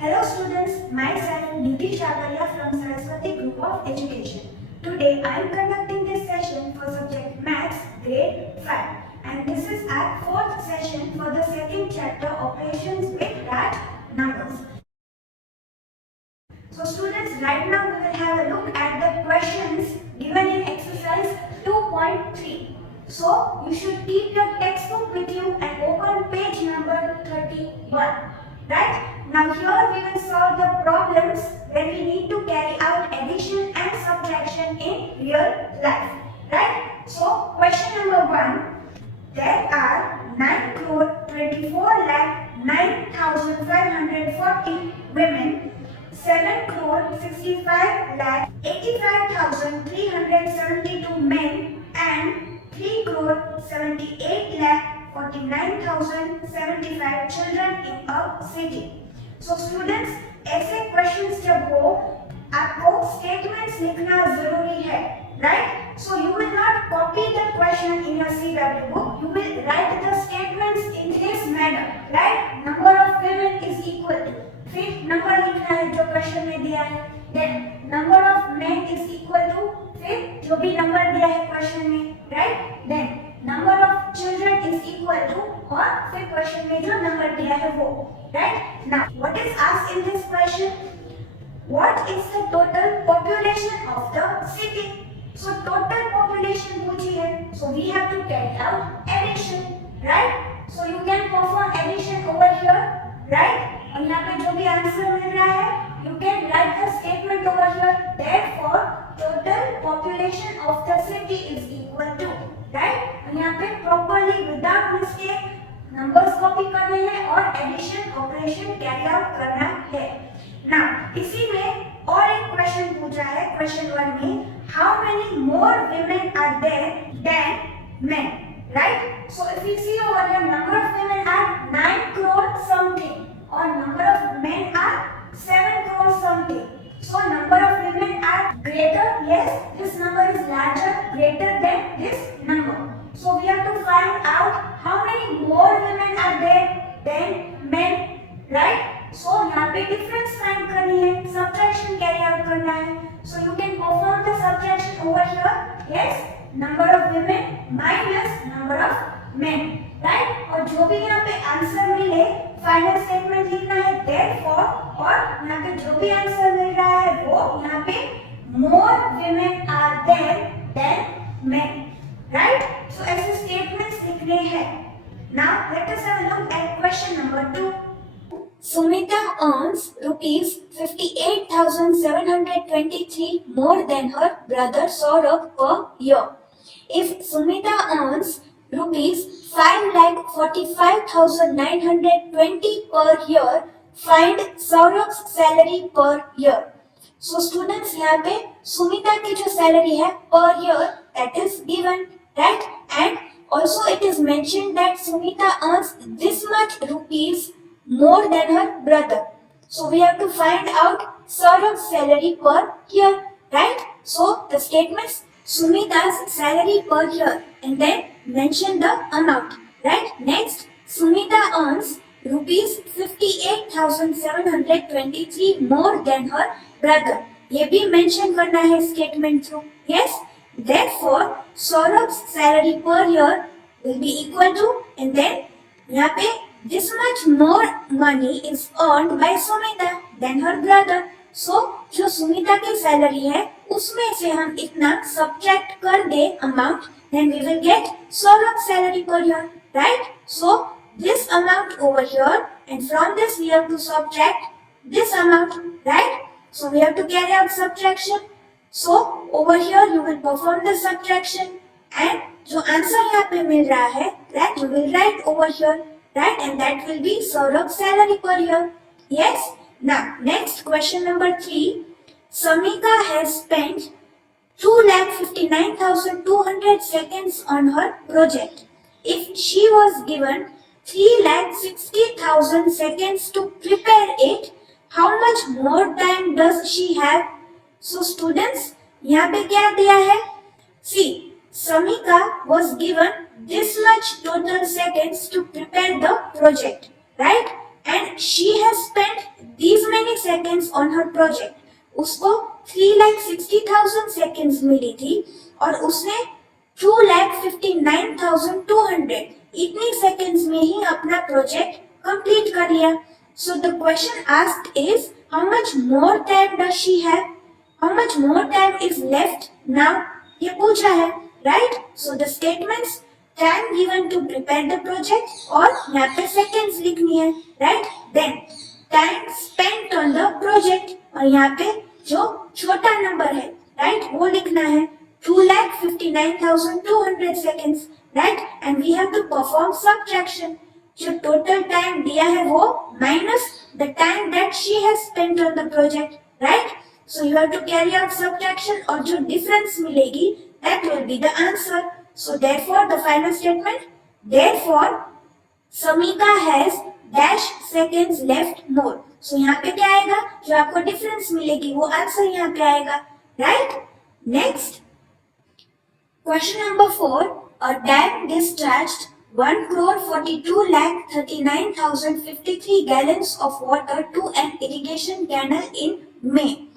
Hello students, myself Nidhi Shagaria from Saraswati Group of Education. Today I am conducting this session for subject Maths grade 5 and this is our fourth session for the second chapter Operations with Large Numbers. So students, right now we will have a look at the questions given in exercise 2.3. So you should keep your textbook with you and open page number 31. Right? Now here we will solve the problems where we need to carry out addition and subtraction in real life. Right? So question number 1. There are 9 crore 24 lakh 9,540 women, 7 crore 65 lakh 85,372 men and 3 crore 78 lakh 49,075 children in a city. So students, ऐसे questions जब हो आपको statements लिखना जरूरी है, right? So you will not copy the question in your CW book. You will write the statements in this manner, right? Number of women is equal to, फिर number लिखना है जो question में दिया है, then number of men is equal to, फिर जो भी number दिया है question में, right? Then number of children is equal to और फिर question में जो number दिया है वो, right? Now what is asked in this question? What is the total population of the city? So total population पूछी है, so we have to carry out addition, right? So you can perform addition over here, right? और यहाँ पे जो भी answer मिल रहा है, you can write the statement over here. Therefore, total population of the city is equal to, right? और यहाँ पे properly without mistake numbers copy करने हैं और addition operation carry out करना है. Now, इसी में और एक क्वेश्चन पूछा है क्वेश्चन 1 में, how many more women are there than men, right? So if we see over here, number of women are 9 crore something or number of men are 7 crore something. So number of women are greater, yes, this number is larger, greater than this number. So we have to find out how many more women are there than men, right? So यहाँ पे difference find करनी है, subtraction carry out करना है. So you can perform the subtraction over here. Yes, number of women minus number of men, right? और जो भी यहाँ पे आंसर मिले, final statement लिखना है therefore और यहाँ पे जो भी आंसर मिल रहा है वो यहाँ पे more women are there than men, right? So ऐसे statements लिखने हैं. Now let us have a look at question number 2. Sumita earns rupees 58,723 more than her brother Saurabh per year. If Sumita earns rupees 5,45,920 per year, find Saurabh's salary per year. So students, यहाँ पे सुमिता की जो salary है per year that is given, right? And also it is mentioned that Sumita earns this much rupees more than her brother. So we have to find out Saurabh's salary per year, right? So the statements Sumita's salary per year and then mention the amount, right? Next, Sumita earns rupees 58,723 more than her brother. ये भी mention करना है statement through. Yes. Therefore, Saurabh's salary per year will be equal to and then यहाँ पे this much more money is earned by Sumita than her brother. So जो सुमिता की salary है उसमें से हम इतना subtract कर दे amount, then we will get Saurabh's salary per year, right? So this amount over here and from this we have to subtract this amount, right? So we have to carry out subtraction. So over here you will perform the subtraction and जो answer यहाँ पे मिल रहा है that you will write over here, right? And that will be Saurabh's salary per year. Yes. Now next question number 3. Samika has spent 2,59,200 seconds on her project. If she was given 3,60,000 seconds to prepare it, how much more time does she have? So students, यहाँ पे क्या दिया है? See, Samika was given this much total seconds to prepare the project, right? And she has spent these many seconds on her project. उसको 3,60,000 seconds मिली थी और उसने 2,59,200 इतनी seconds में ही अपना project complete कर लिया. So the question asked is how much more time does she have? How much more time is left now? ये पूछा है, right? So the statements time given to prepare the project और यहाँ पे seconds लिखनी है, right? Then time spent on the project और यहाँ पे जो छोटा नंबर है, right? वो लिखना है 2,59,200 seconds, right? And we have to perform subtraction. जो total time दिया है वो minus the time that she has spent on the project, right? So you have to carry out subtraction और जो difference मिलेगी that will be the answer. So therefore the final statement, therefore Samika has dash seconds left more. So यहाँ पे क्या आएगा? जो आपको difference मिलेगी वो answer यहाँ पे आएगा, right? Next, question number 4. A dam discharged 1,42,39,053 gallons of water to an irrigation canal in May.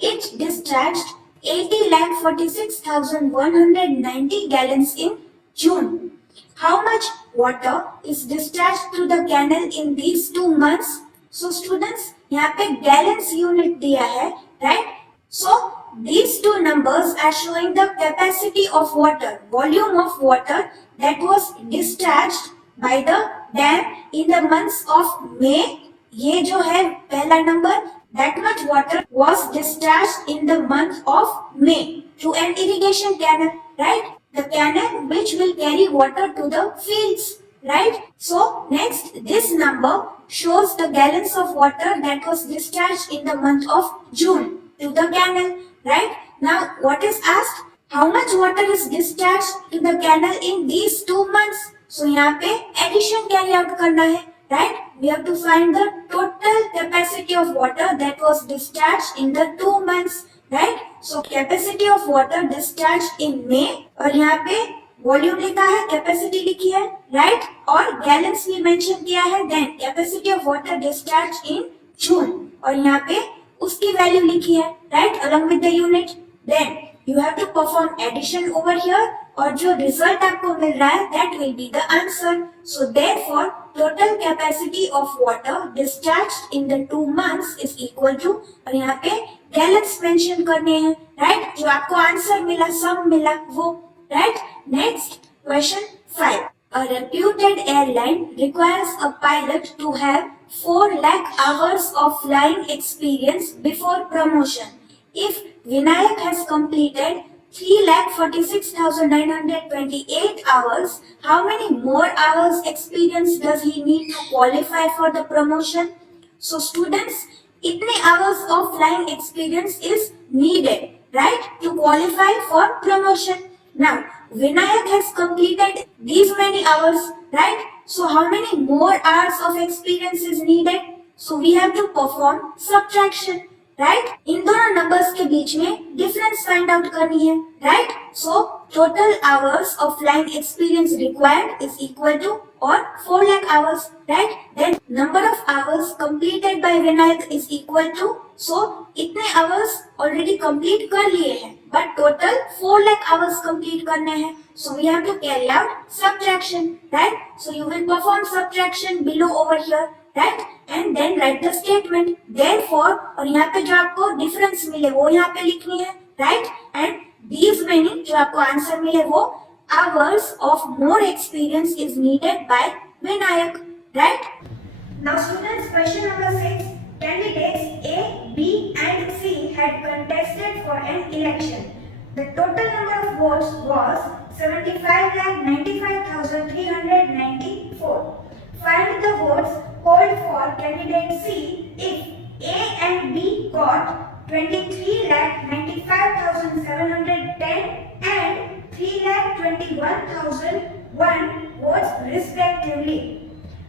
It discharged 80,46,190 gallons in June. How much water is discharged to the canal in these 2 months? So students, यहाँ पे gallons unit दिया है, right? So these two numbers are showing the capacity of water, volume of water that was discharged by the dam in the months of May. ये जो है पहला number, that much water was discharged in the month of May to an irrigation canal, right? The canal which will carry water to the fields, right? So next, this number shows the gallons of water that was discharged in the month of June to the canal, right? Now what is asked? How much water is discharged to the canal in these 2 months? So यहाँ पे addition carry out करना है, right? We have to find the total capacity of water that was discharged in the 2 months, right? So capacity of water discharged in May और यहाँ पे volume लिखा है, capacity लिखी है, राइट? और गैलन्स भी मेंशन किया है. Then capacity of water discharge in June और यहाँ पे उसकी वैल्यू लिखी है, right, along with the unit. Then you have to perform addition over here और जो रिजल्ट आपको मिल रहा है that will be the answer. So therefore total capacity of water discharged in the 2 months is equal to, और यहाँ पे gallons mention करने हैं, राइट, जो आपको आंसर मिला, सम मिला वो, right. Next question 5. A reputed airline requires a pilot to have 4 lakh hours of flying experience before promotion. If Vinayak has completed 3,46,928 hours, how many more hours experience does he need to qualify for the promotion? So students, itne hours of flying experience is needed, right, to qualify for promotion. Now, Vinayak has completed these many hours, right? So how many more hours of experience is needed? So we have to perform subtraction, right? इन दोनों numbers के बीच में difference find out करनी है, right? So total hours of flying experience required is equal to or 4 lakh hours, right? Then number of hours completed by Vinayak is equal to, so इतने hours already complete कर लिए हैं, but total 4 lakh hours complete करने हैं. So we have to carry out subtraction, right? So you will perform subtraction below over here, right? And then write the statement. Therefore, और यहाँ पे जो आपको difference मिले वो यहाँ पे लिखनी है, right? And these many जो आपको आंसर मिले वो hours of more experience is needed by Vinayak, right? Now students, question number 6. Candidates A, B and C had contested for an election. The total number of votes was 75,95,394. Find the votes polled for candidate C if A and B got 23,95,710 and 3,21,001 votes respectively.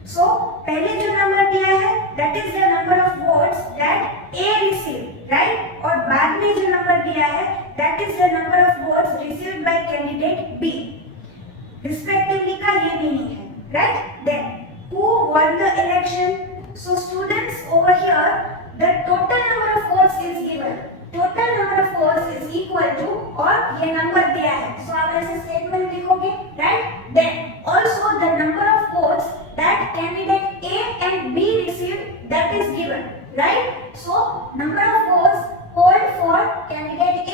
So पहले जो number दिया है that is the number of votes that A received, right? और बाद में जो number दिया है that is the number of votes received by candidate B. Respectively का ये meaning है, right? Then who won the election? So students over here the total number of votes is given. Total number of votes is equal to और ये number दिया है, so आप ऐसे statement लिखोगे, right? Then also the number of votes that candidate A and B received, that is given, right? So number of votes polled for candidate A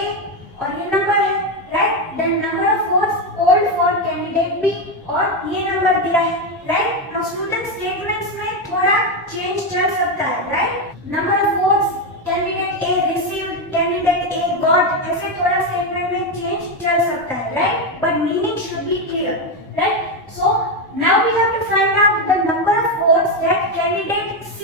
और ये number है, right? Then number of votes polled for candidate B और ये number दिया है, right? Now student statements में थोड़ा change चल सकता है, right? Number of votes candidate A received, candidate A got, ऐसे थोड़ा statement में change चल सकता है, right? But meaning should be clear, right? So now we have to find out the number of votes that candidate C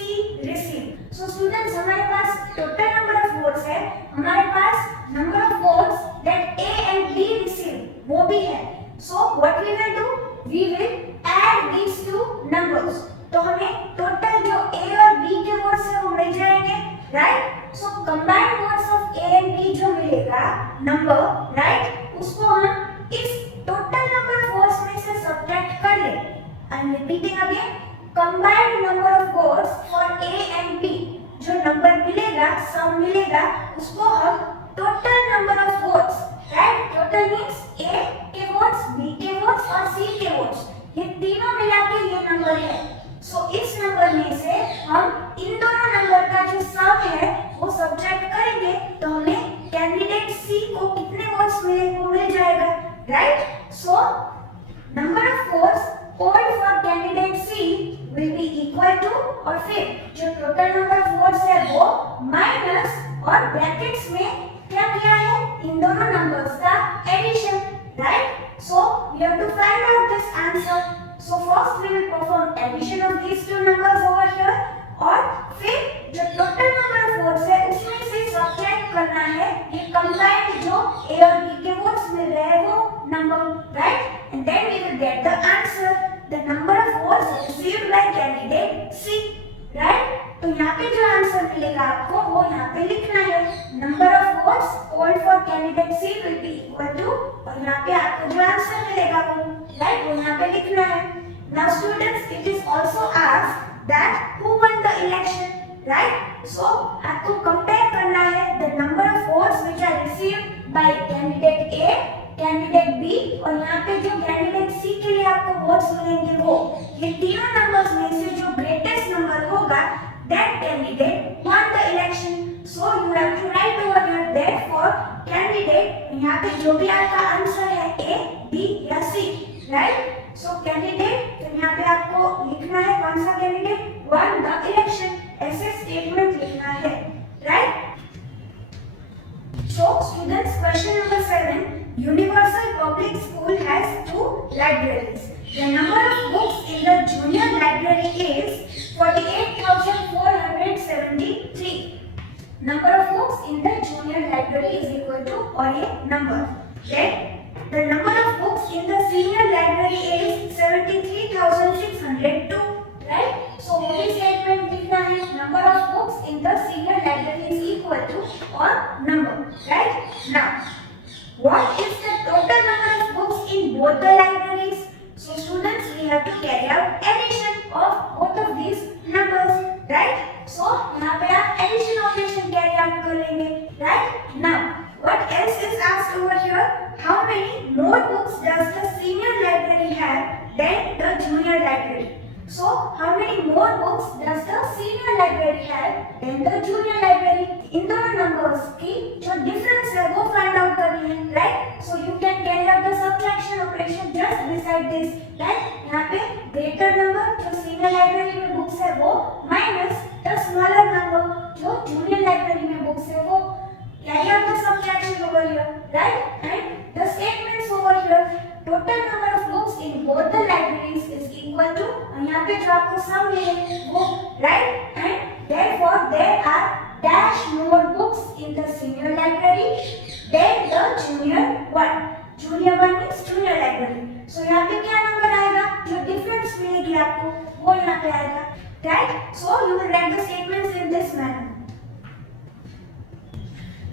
received. So students, हमारे पास total number of votes है, हमारे पास number of votes that A and B received, वो भी है. So what we will do? We will add these two numbers. तो हमें total जो A और B के votes है वो मिल जाएंगे, right? So combined votes of A and B जो मिलेगा number, right? उसको हम इस total number of votes में से subtract कर ले. I'm repeating again. Combined number of votes for A and B जो number मिलेगा, sum मिलेगा, उसको हम total number of votes, right? Total means A के votes, B के votes और C के votes. ये तीनों मिला के ये नंबर है. सो इस नंबर में से हम इन दोनों नंबर का जो सम है वो सब्ट्रैक्ट करेंगे तो हमें कैंडिडेट सी को कितने वोट्स मिले वो मिल जाएगा, right? So number of votes polled for candidate C will be equal to और फिर जो टोटल नंबर ऑफ वोट्स है वो माइनस और ब्रैकेट्स में क्या किया है, इन दोनों नंबर्स का addition, right? So we have to find out this answer. So first we will perform addition of these two numbers over here और फिर जो total number of votes है उसमें से subtract करना है ये combined जो A और B के votes मिल रहे हैं वो number, right? And then we will get the answer, the number of votes received by candidate C, right? तो यहाँ पे जो आंसर मिलेगा आपको वो यहाँ पे लिखना है, number of votes polled for candidate C will be equal to और यहाँ पे आपको जो आंसर मिलेगा वो, right? वो यहाँ पे लिखना है. Now students, it is also asked that who won the election, right? So आपको compare करना है the number of votes which are received by candidate A, candidate B और यहाँ पे जो candidate C के लिए आपको votes मिलेंगे वो, ये तीनों numbers में से जो greatest number होगा that candidate won the election. So you have to write over here that for candidate यहाँ पे जो भी आपका आंसर है A, B या C, right? So candidate तो यहाँ पे आपको लिखना है कौन सा candidate won the election, ऐसे statement लिखना है, right? So students, question number 7. Universal Public School has 2 libraries. The number of books in the junior library is 48,473. Number of books in the junior library is equal to और ये number. Then the number of books in the senior library is 73,602. Right? So वो भी statement लिखना है, number of books in the senior library is equal to और number. Right? Now, what is the total number of books in both the libraries? So students, we have to carry out addition of both of these numbers, right? So यहाँ पे आप addition operation carry out कर लेंगे, right? Now, what else is asked over here? How many more books does the senior library have than the junior library? So how many more books does the senior library have than the junior library? इन दोनों numbers की जो difference है वो find out करनी है, right? So you can carry out the subtraction operation just beside this, right? यहाँ पे greater number जो senior library में books है वो minus the smaller number जो junior library में books है वो, carry out the subtraction over here, right? And the statements over here, total number of books in both the libraries is equal to यहाँ पे जो आपको sum मिले वो, right? And therefore there are dash more books in the senior library than the junior one. Junior one means junior library. So यहाँ पे क्या number आएगा, जो difference मिलेगी आपको वो यहाँ पे आएगा, right? So you will write the statements in this manner.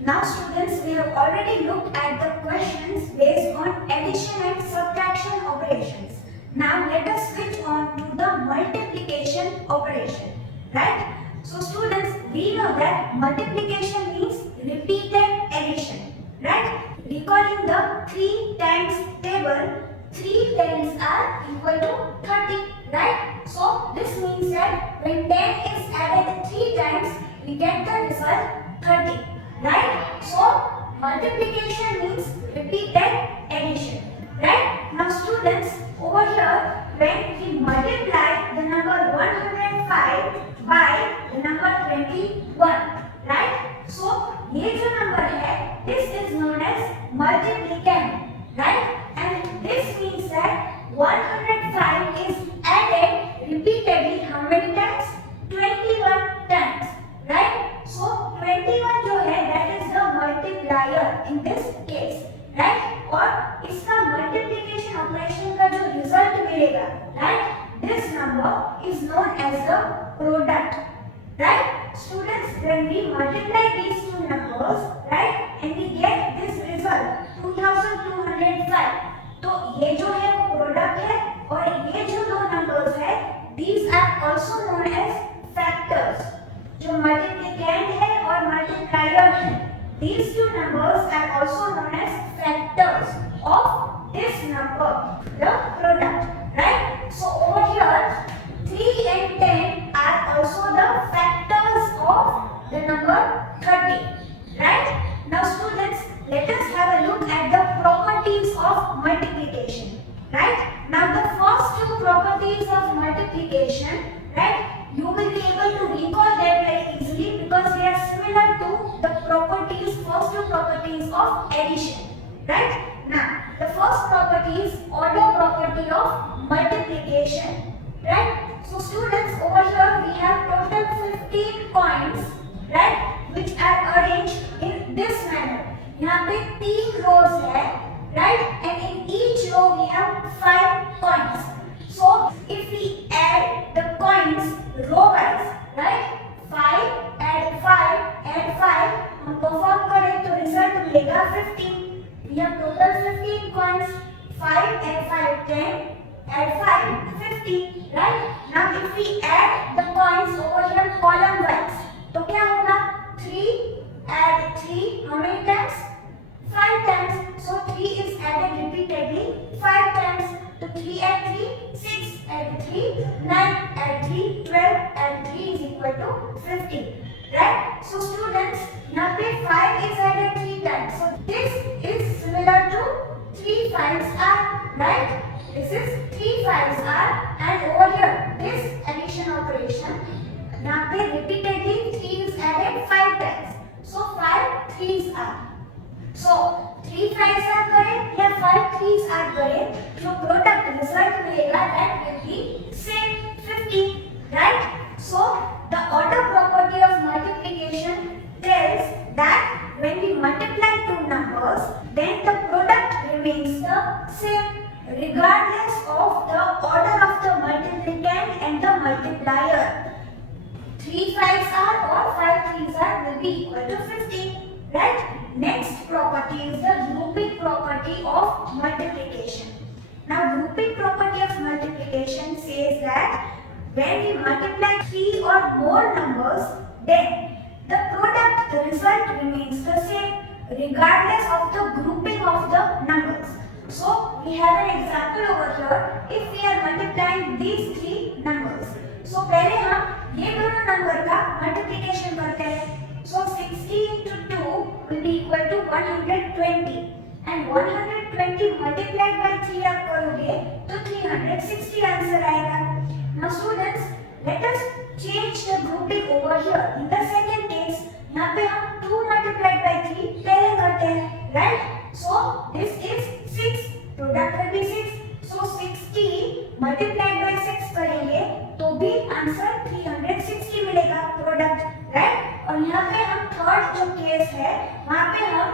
Now students, we have already looked at the questions based on addition and subtraction operations. Now let us switch on to the multiplication operation, right? So students, we know that multiplication means repeated addition, right? Recalling the 3 times table, 3 tens are equal to 30, right? So this means that when 10 is added 3 times, we get the result 30, right? So multiplication means repeated addition, right? Now students, over here, when we multiply the number 105 by the number 21, right? So ये जो number है, this is known as multiplicand, right? And this means that 105 is added repeatedly how many times? 21 times, right? So 21 जो है, that is the multiplier in this case, right? और इसका multiplication operation का जो result मिलेगा, right? This number is known as the product, right? Students, when we multiply these two numbers, right, and we get this result 2205, तो ये जो है वो product है और ये जो दो numbers है, these are also known as factors. जो multiplicand है और multiplier है, these two numbers are also known as factors of this number, the product, right? So over here 3 and 10 are also the factors of the number 30, right? Now students, let us have a look at the properties of multiplication, right? Now the first two properties of multiplication, right, you will be able to recall them very easily because they are similar to the properties, first two properties of addition, right? Now the first property is order property of multiplication, right? So students, over here we have total 15 coins, right, which are arranged in this manner. यहाँ पे 3 rows है, right, and in each row we have 5 coins. So if we add the coins row wise, right, 5 add 5, हम perform करें तो result मिलेगा 15. We have total 15 coins, 5 add 5 10, add 5 15, right? Now if we add the coins over here column wise, तो क्या होगा? 3 add 3 how many times? 5 times. So 3 is added repeatedly 5 times. So 3 add 3 6, add 3 9, add 3 12, add 3 is equal to 15, right? So students, यहाँ पे 5 is added 3 times. So this is similar to 3 5s are, right? This is 3 5s are, and over here this addition operation, यहाँ पे repeatedly 3 is added 5 times. So 5 3s are. So 3 5s are करें या 5 3s are करें, जो product result मिलेगा that will be same 50, right? So the order property of multiplication tells that when we multiply two numbers, then the product remains the same regardless of the order of the multiplicand and the multiplier. 3 5s are or 5 3s are will be equal to 50, right? Next property is the grouping property of multiplication. Now grouping property of multiplication says that when we multiply 3 or more numbers, then the product, the result remains the same regardless of the grouping of the numbers. So we have an example over here. If we are multiplying these 3 numbers, so पहले हम ये दोनों number का multiplication करते हैं. So 60 into 2 will be equal to 120, and 120 multiplied by 3 आप करोगे तो 360 आंसर आएगा. Now students, let us change the grouping over here. In the second case, यहाँ पे हम 2 multiplied by 3 पहले करते हैं, right? So this is 6, product will be 6. So 60 multiplied by 6 करेंगे तो भी आंसर 360 मिलेगा product, right? और यहाँ पे हम थर्ड जो केस है वहाँ पे हम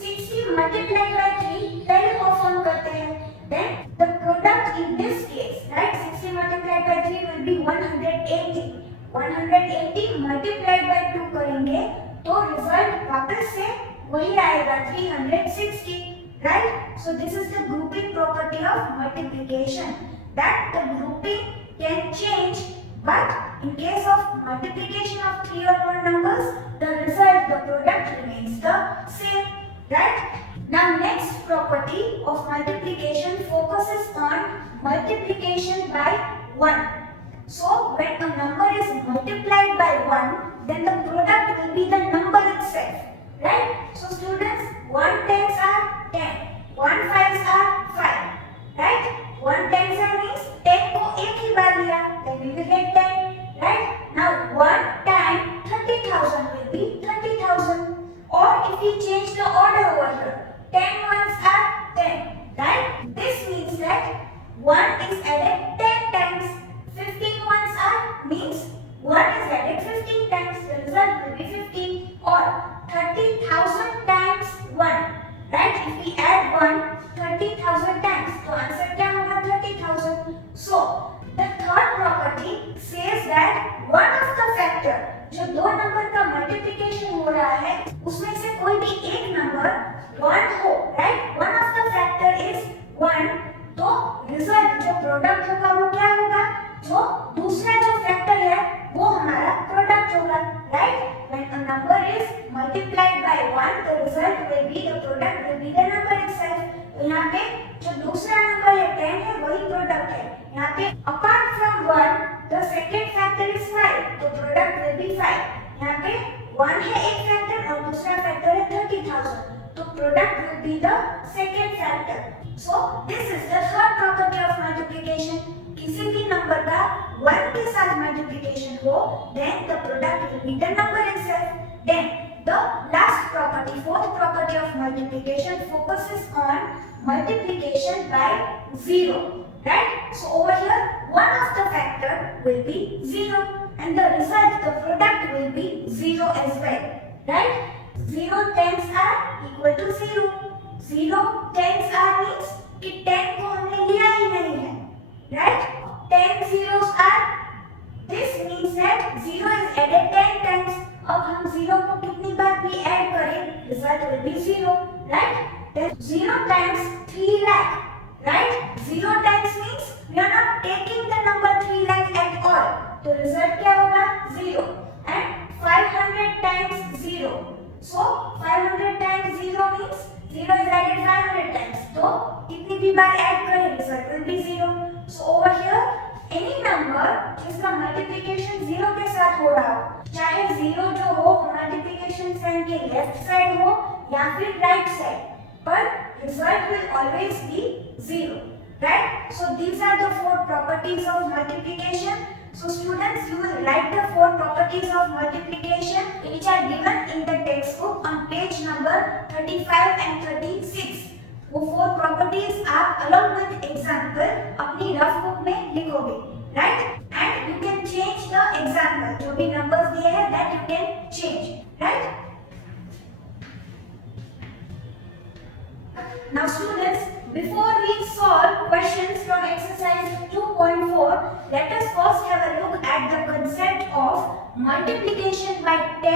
60 multiplied by 3 पहले परफॉर्म करते हैं. Then the product in this case, right, 60 multiplied by 3 will be 180. 180 multiplied by 2 करेंगे तो रिजल्ट वापस से वही आएगा 360, right? So this is the grouping property of multiplication, that the grouping can change but in case of multiplication of 3 or more numbers, the result, the product remains the same, right? Now next property of multiplication focuses on multiplication by 1. So when a number is multiplied by 1, then the product will be the number itself, right? So students, 1 tens are 10, 1 fives are 5, right? 1 tens are means 10 को एक ही बार लिया, then we will get 10, right? Now 1 time 30,000 will be 30,000. Or if we change the order over here, 10 ones are 10, right? This means that 1 is added 10 times. 15 ones are means 1 is added 15 times, the result will be 15. Or 30,000 times 1, right? If we add 1 30,000 times, तो answer क्या होगा? 30,000. So the third property says that one of the factor, जो दो number का multiplication हो रहा है, उसमें से कोई भी एक नंबर 1 हो, right? One of the factor is 1, तो रिजल्ट जो प्रोडक्ट होगा वो क्या होगा? जो दूसरा जो फैक्टर है वो हमारा प्रोडक्ट होगा, right? When a number is multiplied by 1, the result will be, the product will be the number itself. तो यहाँ पे जो दूसरा नंबर है 10 है वही प्रोडक्ट है. यहाँ पे apart from 1, the second factor is 5, तो product will be 5. यहाँ पे 1 है एक फैक्टर और दूसरा फैक्टर है 30,000, तो product will be the second factor. So this is the third property of multiplication. किसी भी नंबर का 1 के साथ मल्टीप्लिकेशन हो, then the product will be the number itself. Then the last property, fourth property of multiplication focuses on multiplication by 0, right? So over here, one of the factor will be 0 and the result, the product will be 0 as well, right? 0 tens are equal to 0. 0 tens are means कि 10 को हमने लिया ही नहीं है, right? 10 zeros are, this means that 0 is added 10 times. अब हम 0 को कितनी बार भी ऐड करें, result will be 0, right? Then 0 times 3 lakh, right? 0 times means we are not taking the number 3 lakh at all, तो result क्या होगा? 0. And 500 times 0, so 500 times 0 means 0 is added 500 times, तो कितनी भी बार ऐड करें, result will be 0. So over here, any number जिसका multiplication 0 के साथ हो रहा हो, चाहे 0 जो हो multiplication sign के left side हो या फिर right side, पर result will always be 0, right? So these are the 4 properties of multiplication. So students, you will write the 4 properties of multiplication which are given in the textbook on page number 35 and 36. वो 4 properties आप along with example अपनी rough book में लिखोगे, right? And you can change the example, जो भी numbers दिए हैं that you can change, right? Now students, before we solve questions from exercise 2.4, let us first have a look at the concept of multiplication by 10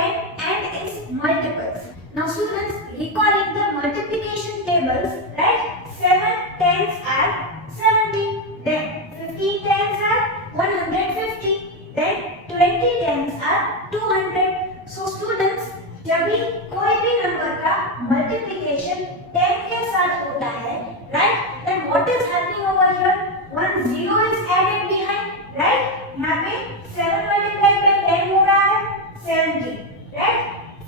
and its multiples. Now students, recalling the multiplication tables, right? 7 tens are 70, then 15 tens are 150, then 20 tens are 200. So students, जब भी कोई भी number का multiplication 10 के साथ होता है, right? Then what is happening over here? One zero is added behind, right? यहाँ पे 7 multiplied by 10 हो रहा है 70, right?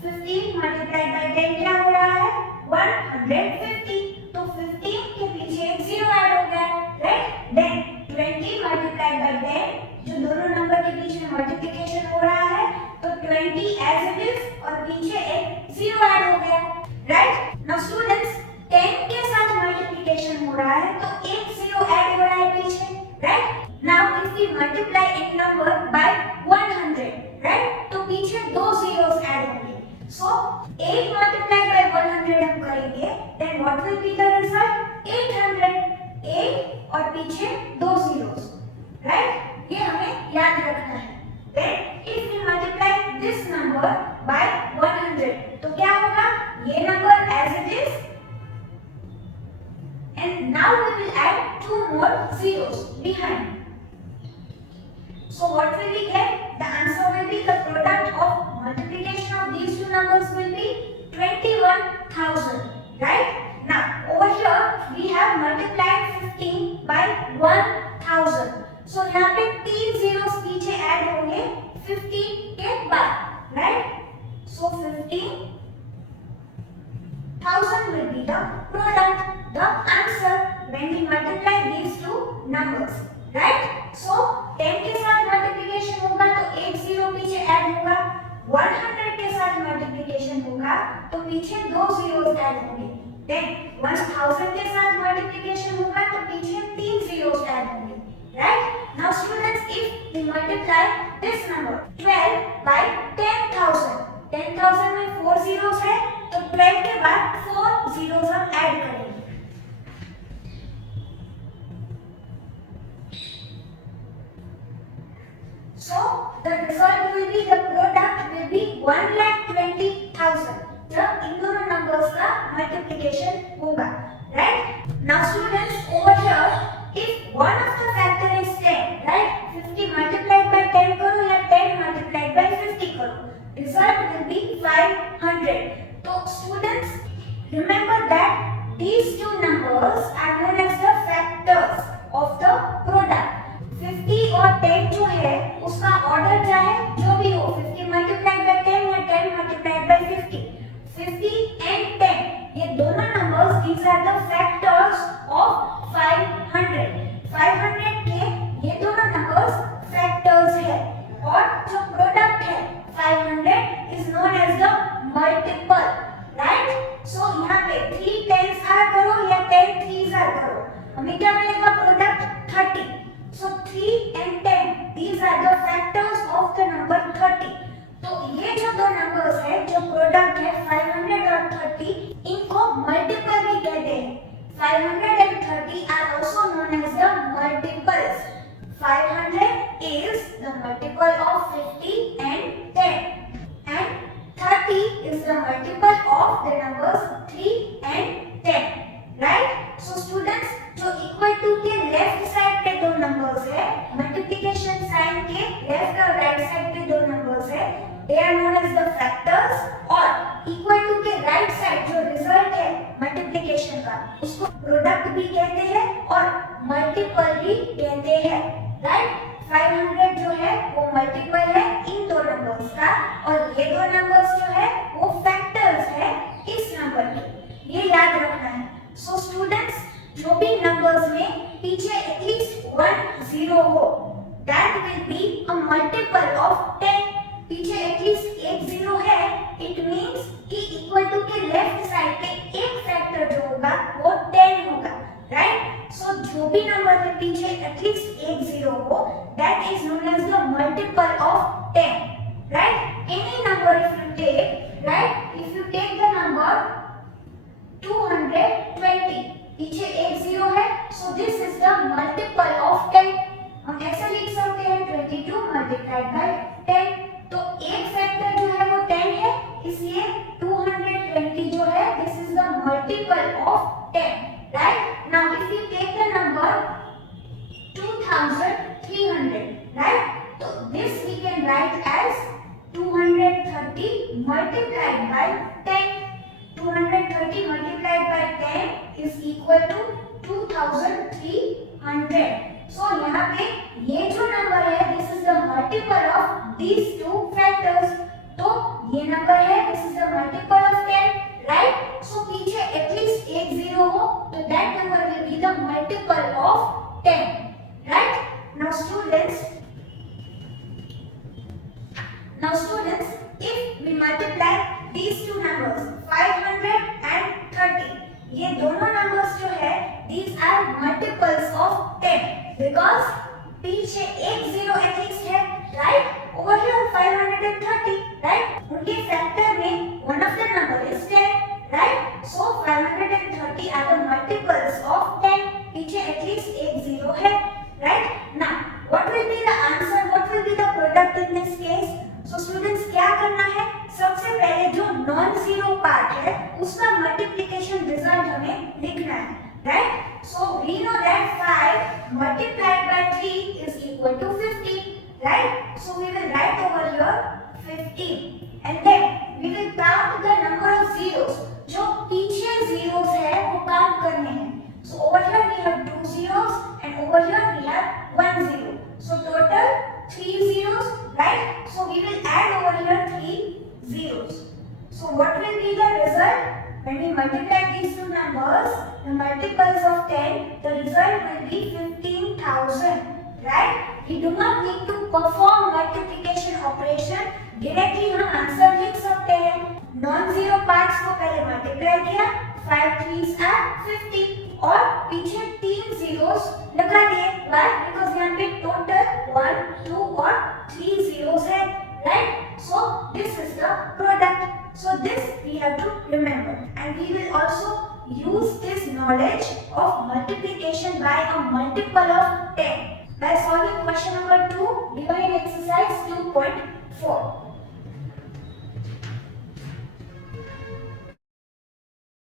15 multiplied by 10 क्या हो रहा है 150, तो 15 के पीछे एक जीरो ऐड हो गया, right? Then 20 multiplied by 10, जो दोनों नंबर के बीच में मल्टीप्लिकेशन हो रहा है, तो 20 as it is और पीछे एक जीरो ऐड हो गया, right? Now students, 10 के साथ मल्टीप्लिकेशन हो रहा है तो एक जीरो ऐड हो रहा है पीछे, right? Now if we multiply any number by 100, right? तो पीछे दो zeros ऐड होंगे. So 8 multiplied by 100 हम करेंगे, then what will be the result? 800. 8 और पीछे दो zeros, right? ये हमें याद रखना है. Then if we multiply this number by 100, तो क्या होगा? ये number as it is, and now we will add two more zeros behind. So what will we get? 50 के बाद, right? So 50,000 will be the product, the answer when we multiply these two numbers, right? So 10 के साथ multiplication होगा तो एक zero पीछे add होगा, 100 के साथ मल्टीप्लिकेशन होगा तो पीछे दो जीरोस ऐड होंगे, then 1000 के साथ मल्टीप्लिकेशन होगा तो पीछे तीन जीरोस ऐड होंगे, right? Now students, if we multiply this number 12 by 10,000, 10,000 में 4 zeros है तो 12 के बाद 4 zeros हम ऐड करेंगे। So the result will be, the product will be 1,20,000 जब इन दोनों numbers का multiplication होगा, right? Now students, over here, if one of the factor is 10, right? 50 multiplied by 10 करो या 10 multiplied by 50 करो, result will be 500. So students, remember that these two numbers are known as the factors of the product. 50 और 10 जो है उसका order चाहे जो भी हो, 50 multiplied by 10 या 10 multiplied by 50, 50 and 10 ये दोनों numbers, these are the factors of 500. 500 के ये दोनों numbers factors है और जो product है 500 is known as the multiple, right? So यहाँ पे 3 tens आर करो या 10 threes आर करो, हमें क्या मिलेगा? Product 30. So 3 and 10, these are the factors of the number 30. तो ये जो दो numbers है, जो प्रोडक्ट है 500 और 30, इनको मल्टीपल भी कहते हैं। 500 and 30 are also known as the multiples. 500 is the multiple of 50 and 10, and 30 is the multiple of the numbers 3 and 10, right? So students, जो equal to के लेफ्ट साइड पे दो नंबर्स है, मल्टीप्लिकेशन साइन के left और right side पे दो numbers है, they are known as the factors, और equal to के राइट साइड जो रिजल्ट है मल्टीप्लिकेशन का, उसको प्रोडक्ट भी कहते हैं और मल्टीपल भी कहते हैं, राइट? 500 जो है वो मल्टीपल है इन दो नंबर्स का, और ये दो नंबर्स जो है वो फैक्टर्स है इस नंबर के, ये याद रखना है। सो स्टूडेंट्स, जो भी नंबर्स में पीछे एटलीस्ट 1 0 हो, that will be a multiple of 10. पीछे एटलीस्ट एक 0 है, इट मींस कि इक्वल टू के लेफ्ट साइड पे एक फैक्टर जो होगा वो 10 होगा, राइट? सो जो भी नंबर में पीछे एटलीस्ट एक 0 हो, that is known as the multiple of 10, right? Any number if you take, right, if you take the number 220, पीछे एक 0 है, so this is the multiple of 10. हम ऐसे लिख सकते हैं 22 मल्टीप्लाइड बाय 10. तो एक फैक्टर जो है वो 10 है, इसलिए 220 जो है this is the multiple of 10, right? Now if you take the number 2300, right, तो this we can write as 230 multiplied by 10. 230 multiplied by 10 is equal to 2300. So यहाँ पे ये जो नंबर है this is the multiple of these two factors. तो ये number है this is the multiple of 10, right? So पीछे at least एक 0 हो तो that number will be the multiple of 10, right? Now students, if we multiply these two numbers 500 and 30, ये दोनों numbers जो है these are multiples of 10 because पीछे एक 0 at least है, right? Over here 530, right? उनके factor में one of the number is 10, right? So 530 are the multiples of 10. पीछे at least एक 0 है, right? Now what will be the when we multiply these two numbers, the multiples of 10, the result will be 15,000. Right? We do not need to perform multiplication operation. Directly हम answer लिख सकते हैं. Non-zero parts को पहले multiply किया, 5 3s are 50 और पीछे 3 zeros लगा दिए. Why? Because यहाँ पे total 1, 2 और 3 zeros है. Right? So this is the product. So this we have to remember, and we will also use this knowledge of multiplication by a multiple of 10 by solving question number 2, divide exercise 2.4.